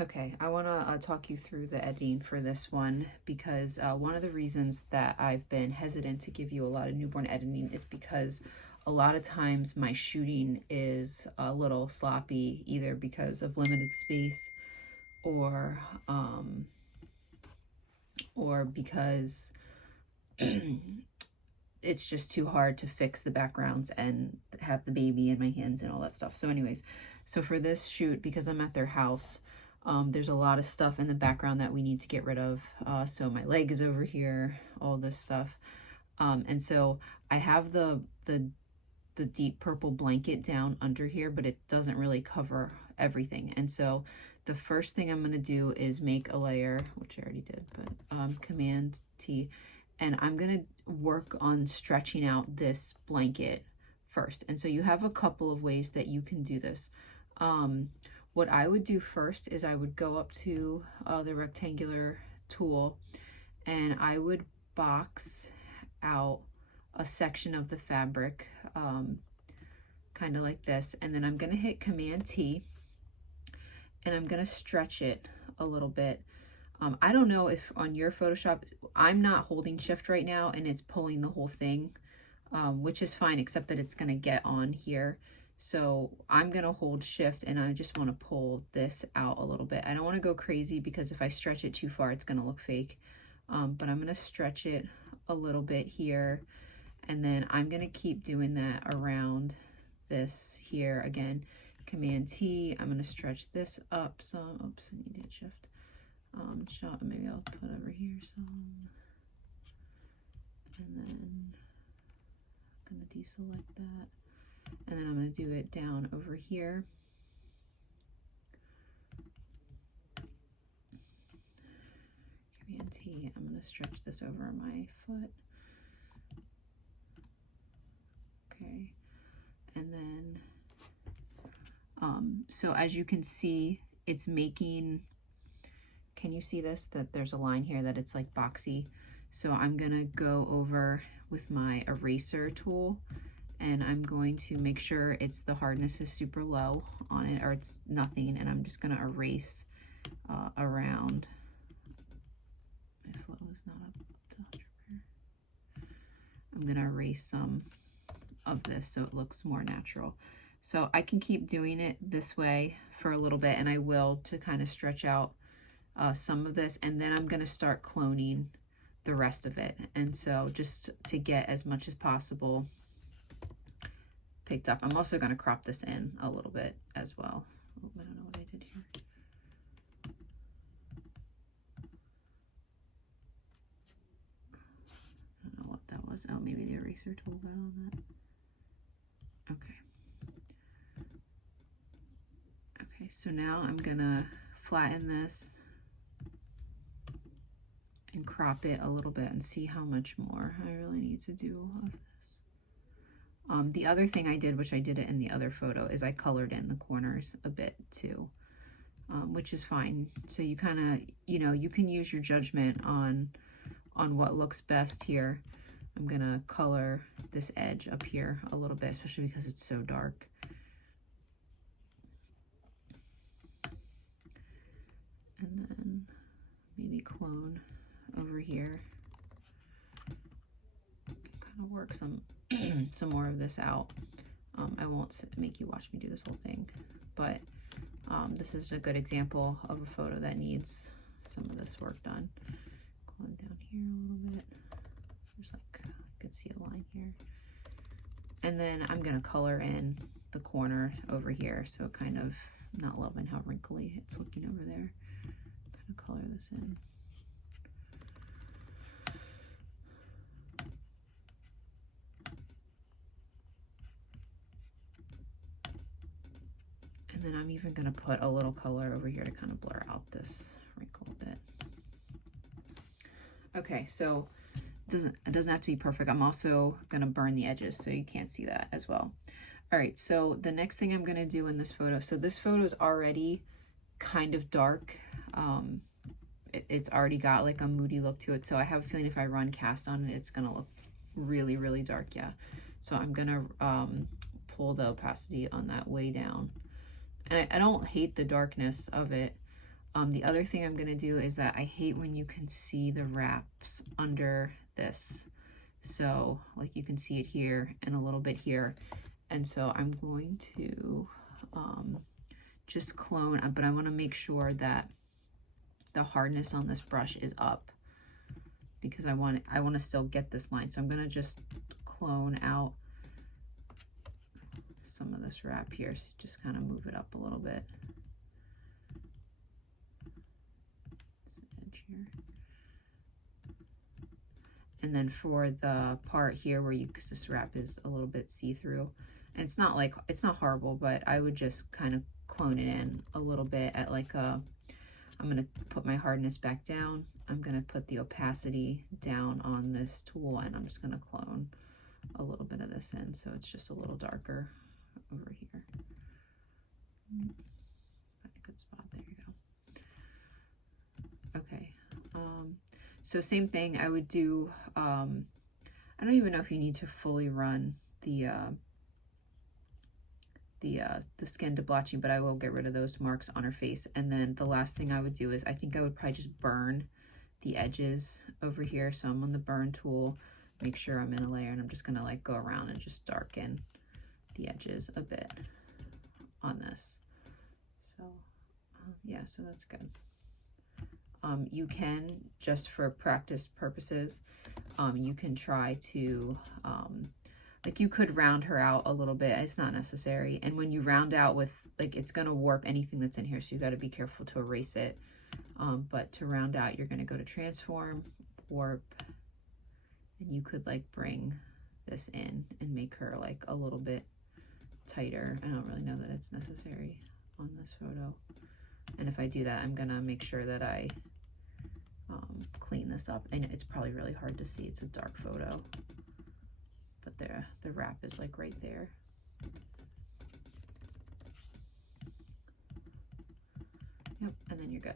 Okay, I want to talk you through the editing for this one because one of the reasons that I've been hesitant to give you a lot of newborn editing is because a lot of times my shooting is a little sloppy, either because of limited space or um, or because it's just too hard to fix the backgrounds and have the baby in my hands and all that stuff. So anyways, so for this shoot, because I'm at their house, there's a lot of stuff in the background that we need to get rid of. So my leg is over here, all this stuff. And so I have the deep purple blanket down under here, but it doesn't really cover everything. And so the first thing I'm gonna do is make a layer, which I already did, but Command T, and I'm gonna work on stretching out this blanket first. And so you have a couple of ways that you can do this. What I would do first is I would go up to the rectangular tool and I would box out a section of the fabric, kind of like this, and then I'm going to hit Command T and I'm going to stretch it a little bit. I don't know if on your Photoshop, I'm not holding shift right now and it's pulling the whole thing, which is fine, except that it's going to get on here. So I'm going to hold shift and I just want to pull this out a little bit. I don't want to go crazy because if I stretch it too far, it's going to look fake. But I'm going to stretch it a little bit here. And then I'm going to keep doing that around this here. Again, Command T, I'm going to stretch this up some. Oops, I need to hit shift. Shot, maybe I'll put over here some. And then I'm going to deselect that. And then I'm going to do it down over here. Command T, I'm going to stretch this over my foot. Okay. And then, so as you can see, it's making, can you see this? That there's a line here that it's like boxy. So I'm going to go over with my eraser tool and I'm going to make sure it's the hardness is super low on it or it's nothing, and I'm just going to erase around. My flow is not up to 100%. I'm going to erase some of this so it looks more natural. So I can keep doing it this way for a little bit, and I will, to kind of stretch out some of this, and then I'm going to start cloning the rest of it. And so just to get as much as possible picked up. I'm also going to crop this in a little bit as well. Oh, I don't know what I did here. I don't know what that was. Oh, maybe the eraser tool got on that. Okay. Okay, so now I'm going to flatten this and crop it a little bit and see how much more I really need to do of this. The other thing I did, which I did it in the other photo, is I colored in the corners a bit too, which is fine. So you kind of, you know, you can use your judgment on what looks best here. I'm gonna color this edge up here a little bit, especially because it's so dark. And then maybe clone over here. Kind of work some some more of this out. I won't make you watch me do this whole thing, but this is a good example of a photo that needs some of this work done. Clone down here a little bit. There's like, I could see a line here. And then I'm gonna color in the corner over here, so kind of, not loving how wrinkly it's looking over there. Kind of color this in. And then I'm even going to put a little color over here to kind of blur out this wrinkle a bit. Okay, so it doesn't have to be perfect. I'm also going to burn the edges so you can't see that as well. All right, so the next thing I'm going to do in this photo, so this photo is already kind of dark. It's already got like a moody look to it. So I have a feeling if I run cast on it, it's going to look really, really dark. Yeah. So I'm going to pull the opacity on that way down. And I don't hate the darkness of it. The other thing I'm gonna do is that I hate when you can see the wraps under this. So like you can see it here and a little bit here. And so I'm going to just clone, but I wanna make sure that the hardness on this brush is up because I want to still get this line. So I'm gonna just clone out some of this wrap here, so just kind of move it up a little bit. Edge here. And then for the part here where because this wrap is a little bit see-through, and it's not horrible, but I would just kind of clone it in a little bit at like a, I'm gonna put my hardness back down. I'm gonna put the opacity down on this tool, and I'm just gonna clone a little bit of this in so it's just a little darker over here. Find a good spot. There you go. Okay. So same thing I would do. I don't even know if you need to fully run the skin deblatching, but I will get rid of those marks on her face. And then the last thing I would do is I think I would probably just burn the edges over here. So I'm on the burn tool, make sure I'm in a layer, and I'm just gonna like go around and just darken the edges a bit on this. So yeah, so that's good. You can, just for practice purposes, you can try to like you could round her out a little bit. It's not necessary. And when you round out with, like, it's going to warp anything that's in here, so you got to be careful to erase it. But to round out, you're going to go to transform, warp, and you could like bring this in and make her like a little bit tighter. I don't really know that it's necessary on this photo. And if I do that, I'm going to make sure that I clean this up. And it's probably really hard to see. It's a dark photo. But the wrap is like right there. Yep, and then you're good.